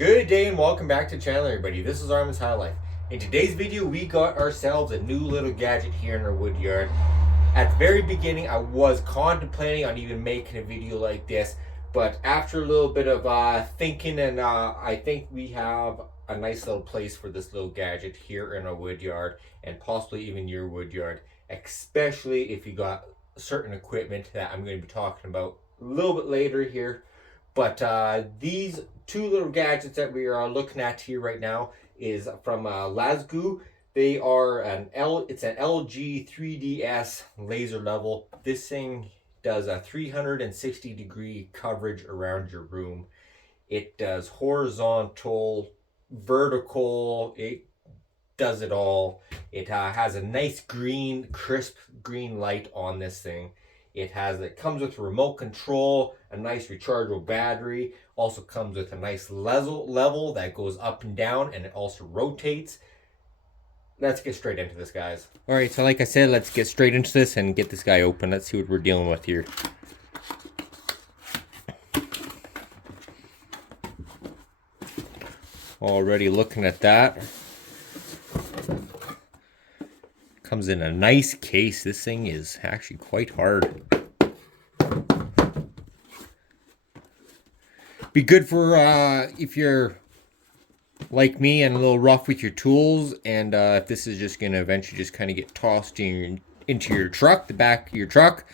Good day and welcome back to the channel, everybody. This is Armin's High Life. In today's video, we got ourselves a new little gadget here in our wood yard. At the very beginning, I was contemplating on even making a video like this, but after a little bit of thinking, and I think we have a nice little place for this little gadget here in our wood yard, and possibly even your wood yard, especially if you got certain equipment that I'm going to be talking about a little bit later here. But these two little gadgets that we are looking at here right now is from Lasgoo. They are it's an LG 3DS laser level. This thing does a 360-degree coverage around your room. It does horizontal, vertical, it does it all. It has a nice green, crisp green light on this thing. It comes with a remote control, a nice rechargeable battery. Also comes with a nice level that goes up and down, and it also rotates. Let's get straight into this, guys. All right, so like I said, let's get straight into this and get this guy open. Let's see what we're dealing with here. Already looking at that. Comes in a nice case. This thing is actually quite hard. Be good for if you're like me and a little rough with your tools, and if this is just going to eventually just kind of get tossed into your truck, the back of your truck.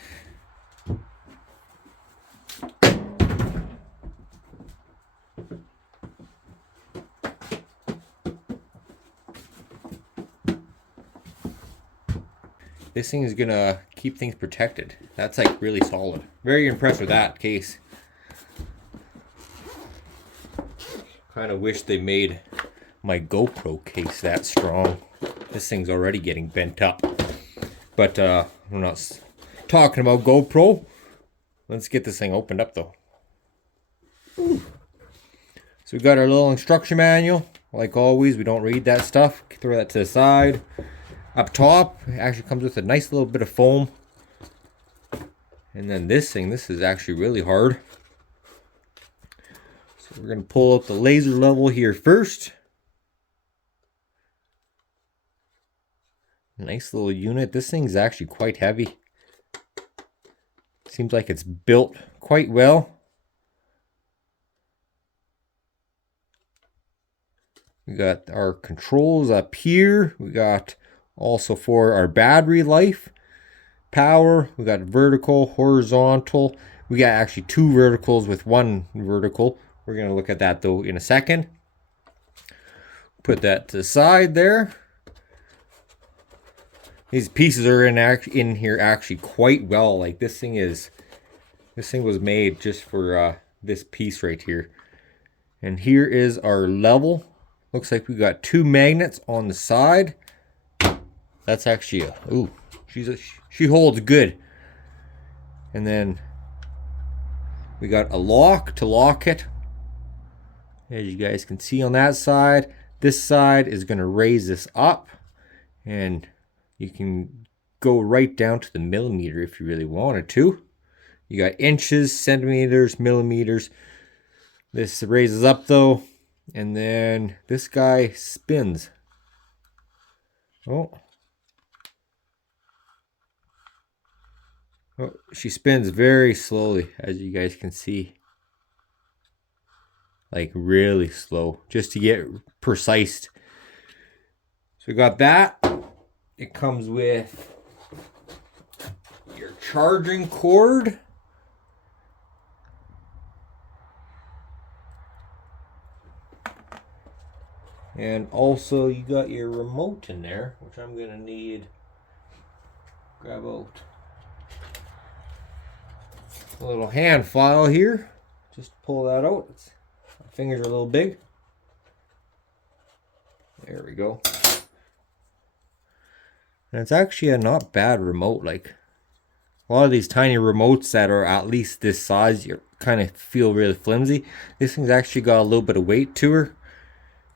This thing is going to keep things protected. That's like really solid. Very impressed with that case. Kind of wish they made my GoPro case that strong. This thing's already getting bent up. But I'm not talking about GoPro. Let's get this thing opened up though. Ooh. So we got our little instruction manual. Like always, we don't read that stuff. Throw that to the side. Up top, it actually comes with a nice little bit of foam. And then this is actually really hard. So we're going to pull up the laser level here first. Nice little unit. This thing's actually quite heavy. Seems like it's built quite well. We got our controls up here. We got also for our battery life, power, we got vertical, horizontal. We got actually two verticals with one vertical. We're going to look at that though in a second. Put that to the side there. These pieces are in here actually quite well. Like this thing was made just for this piece right here. And here is our level. Looks like we got two magnets on the side. That's actually she holds good. And then we got a lock to lock it. As you guys can see on that side, this side is going to raise this up, and you can go right down to the millimeter if you really wanted to. You got inches, centimeters, millimeters. This raises up though, and then this guy spins. Oh, she spins very slowly, as you guys can see. Like really slow, just to get precise. So we got that. It comes with your charging cord. And also you got your remote in there, which I'm gonna need. Grab out a little hand file here. Just pull that out. My fingers are a little big. There we go. And it's actually a not bad remote. Like a lot of these tiny remotes that are at least this size, you kind of feel really flimsy. This thing's actually got a little bit of weight to her.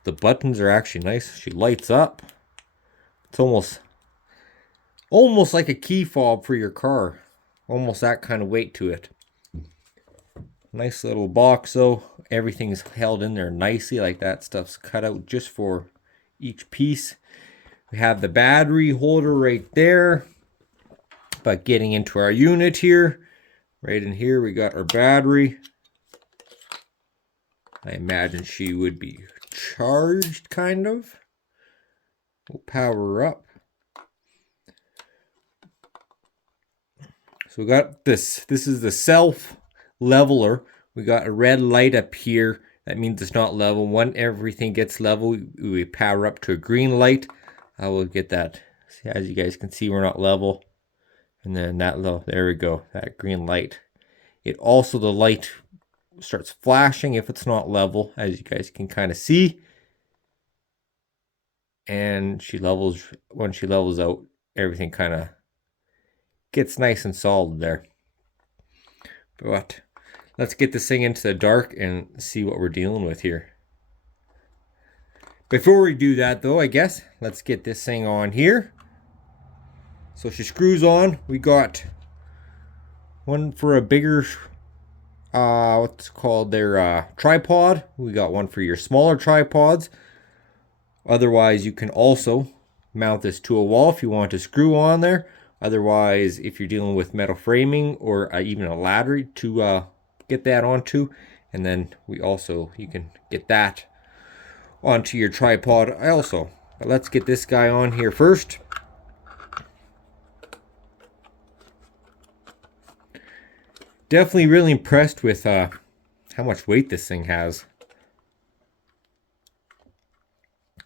The buttons are actually nice. She lights up. It's almost like a key fob for your car. Almost that kind of weight to it. Nice little box though. Everything's held in there nicely, like that stuff's cut out just for each piece. We have the battery holder right there. But getting into our unit here, right in here we got our battery. I imagine she would be charged, kind of. We'll power her up. So we got this. This is the self leveler. We got a red light up here. That means it's not level. When everything gets level, we power up to a green light. I will get that. As you guys can see, we're not level. And then that low, there we go, that green light. It also, the light starts flashing if it's not level, as you guys can kind of see. And she levels, when she levels out, everything kind of gets nice and solid there. But let's get this thing into the dark and see what we're dealing with here. Before we do that though, I guess, let's get this thing on here. So she screws on. We got one for a bigger, what's called their tripod. We got one for your smaller tripods. Otherwise, you can also mount this to a wall if you want to screw on there. Otherwise, if you're dealing with metal framing or even a ladder to get that onto. And then you can get that onto your tripod also. But let's get this guy on here first. Definitely really impressed with how much weight this thing has.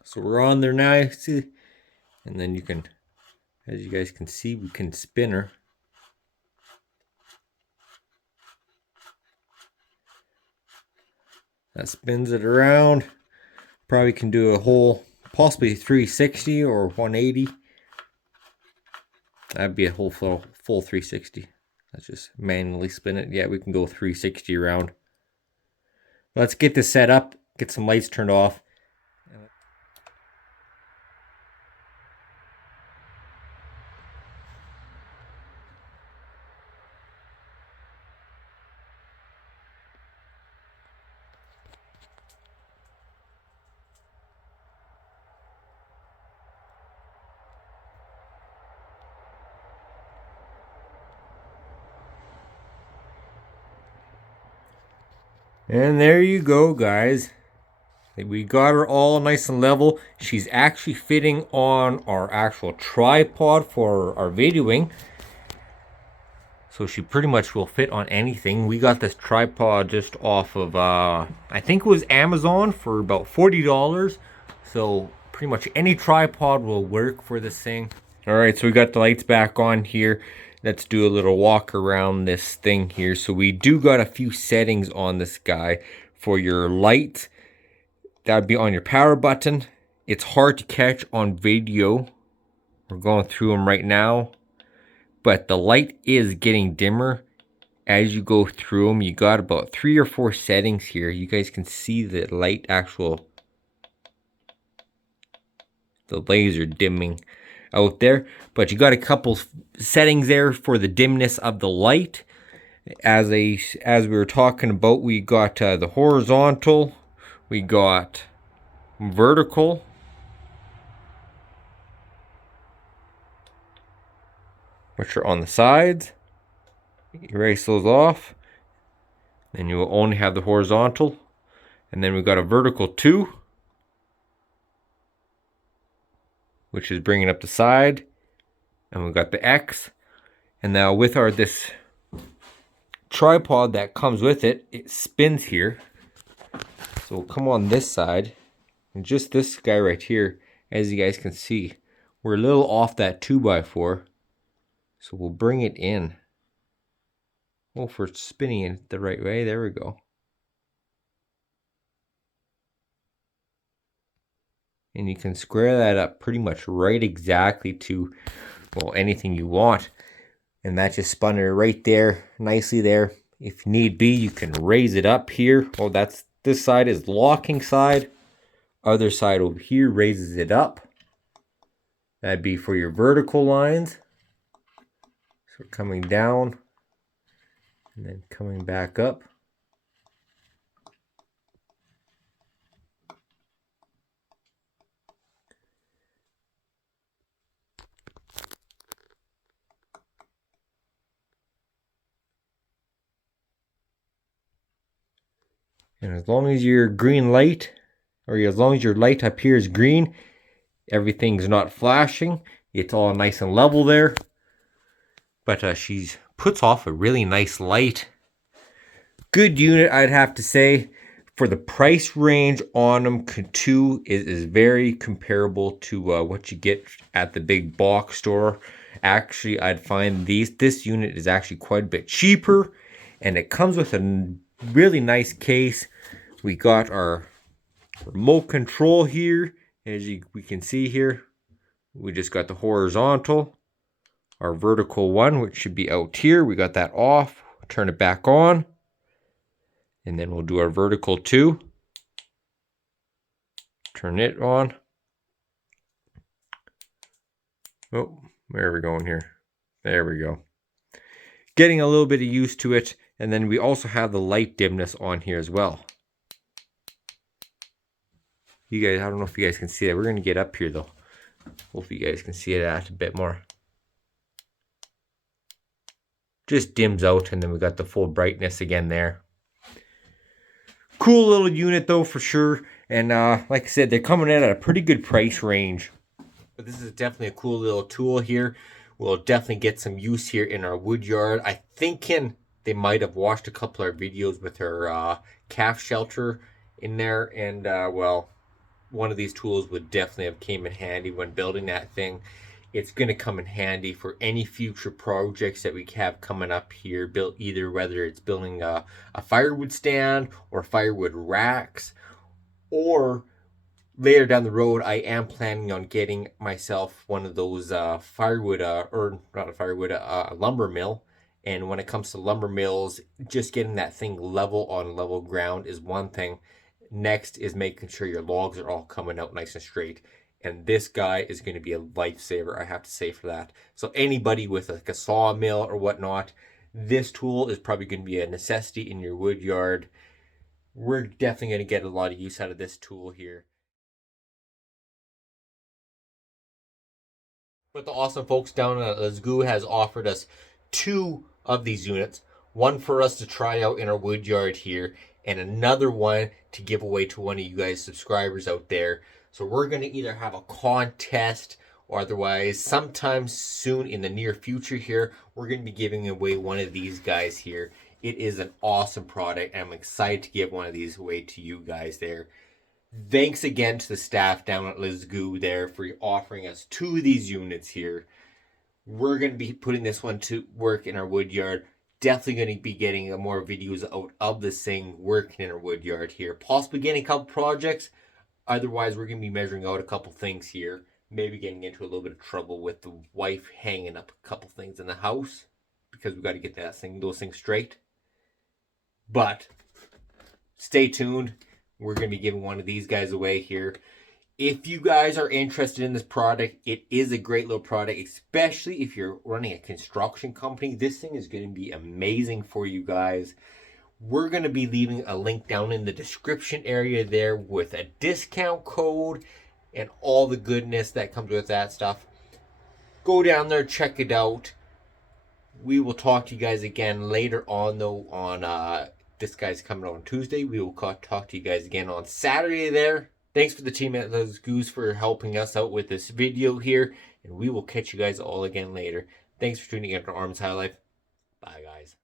So we're on there now, see, and then you can, as you guys can see, we can spin her. That spins it around. Probably can do a whole, possibly 360 or 180. That'd be a whole full 360. Let's just manually spin it. Yeah, we can go 360 around. Let's get this set up, get some lights turned off. And there you go, guys. We got her all nice and level. She's actually fitting on our actual tripod for our videoing. So she pretty much will fit on anything. We got this tripod just off of, I think it was Amazon for about $40. So pretty much any tripod will work for this thing. All right, so we got the lights back on here. Let's do a little walk around this thing here. So we do got a few settings on this guy. For your light, that would be on your power button. It's hard to catch on video. We're going through them right now. But the light is getting dimmer as you go through them. You got about 3 or 4 settings here. You guys can see the light the laser dimming out there. But you got a couple settings there for the dimness of the light. As we were talking about, we got the horizontal, we got vertical, which are on the sides. Erase those off. Then you will only have the horizontal. And then we've got a vertical 2, which is bringing up the side. And we've got the X. And now with this tripod that comes with it, it spins here. So we'll come on this side. And just this guy right here, as you guys can see, we're a little off that 2x4. So we'll bring it in. Oh, for spinning it the right way. There we go. And you can square that up pretty much right exactly to, well, anything you want. And that just spun it right there, nicely there. If need be, you can raise it up here. Oh, this side is locking side. Other side over here raises it up. That'd be for your vertical lines. So coming down and then coming back up. And as long as your green light, or as long as your light up here is green, everything's not flashing. It's all nice and level there. But she puts off a really nice light. Good unit, I'd have to say. For the price range on them, too, is very comparable to what you get at the big box store. Actually, I'd find this unit is actually quite a bit cheaper, and it comes with a really nice case. We got our remote control here, as we can see here. We just got the horizontal, our vertical one, which should be out here. We got that off. Turn it back on. And then we'll do our vertical 2. Turn it on. Oh, where are we going here? There we go. Getting a little bit of use to it. And then we also have the light dimness on here as well. You guys, I don't know if you guys can see that. We're going to get up here though. Hope you guys can see it a bit more. Just dims out, and then we got the full brightness again there. Cool little unit though, for sure. And like I said, they're coming in at a pretty good price range. But this is definitely a cool little tool here. We'll definitely get some use here in our wood yard. I think they might have watched a couple of our videos with her calf shelter in there. And well, one of these tools would definitely have came in handy when building that thing. It's going to come in handy for any future projects that we have coming up here. Built either whether it's building a firewood stand or firewood racks, or later down the road, I am planning on getting myself one of those firewood, or not a firewood, lumber mill. And when it comes to lumber mills, just getting that thing level on level ground is one thing. Next is making sure your logs are all coming out nice and straight. And this guy is going to be a lifesaver, I have to say, for that. So anybody with like a sawmill or whatnot, this tool is probably going to be a necessity in your wood yard. We're definitely going to get a lot of use out of this tool here. But the awesome folks down at Lasgoo has offered us 2 of these units. One for us to try out in our wood yard here, and another one to give away to one of you guys subscribers out there. So we're going to either have a contest, or otherwise sometime soon in the near future here, we're going to be giving away one of these guys here. It is an awesome product, and I'm excited to give one of these away to you guys there. Thanks again to the staff down at Lasgoo there for offering us 2 of these units here. We're going to be putting this one to work in our wood yard. Definitely going to be getting more videos out of this thing working in our wood yard here. Possibly getting a couple projects. Otherwise, we're going to be measuring out a couple things here. Maybe getting into a little bit of trouble with the wife hanging up a couple things in the house, because we got to get those things straight. But stay tuned. We're going to be giving one of these guys away here. If you guys are interested in this product, it is a great little product, especially if you're running a construction company. This thing is going to be amazing for you guys. We're going to be leaving a link down in the description area there with a discount code and all the goodness that comes with that stuff. Go down there, check it out. We will talk to you guys again later on, though, on this guy's coming on Tuesday. We will talk to you guys again on Saturday there. Thanks for the team at Lasgoo for helping us out with this video here. And we will catch you guys all again later. Thanks for tuning in to Arms High Life. Bye, guys.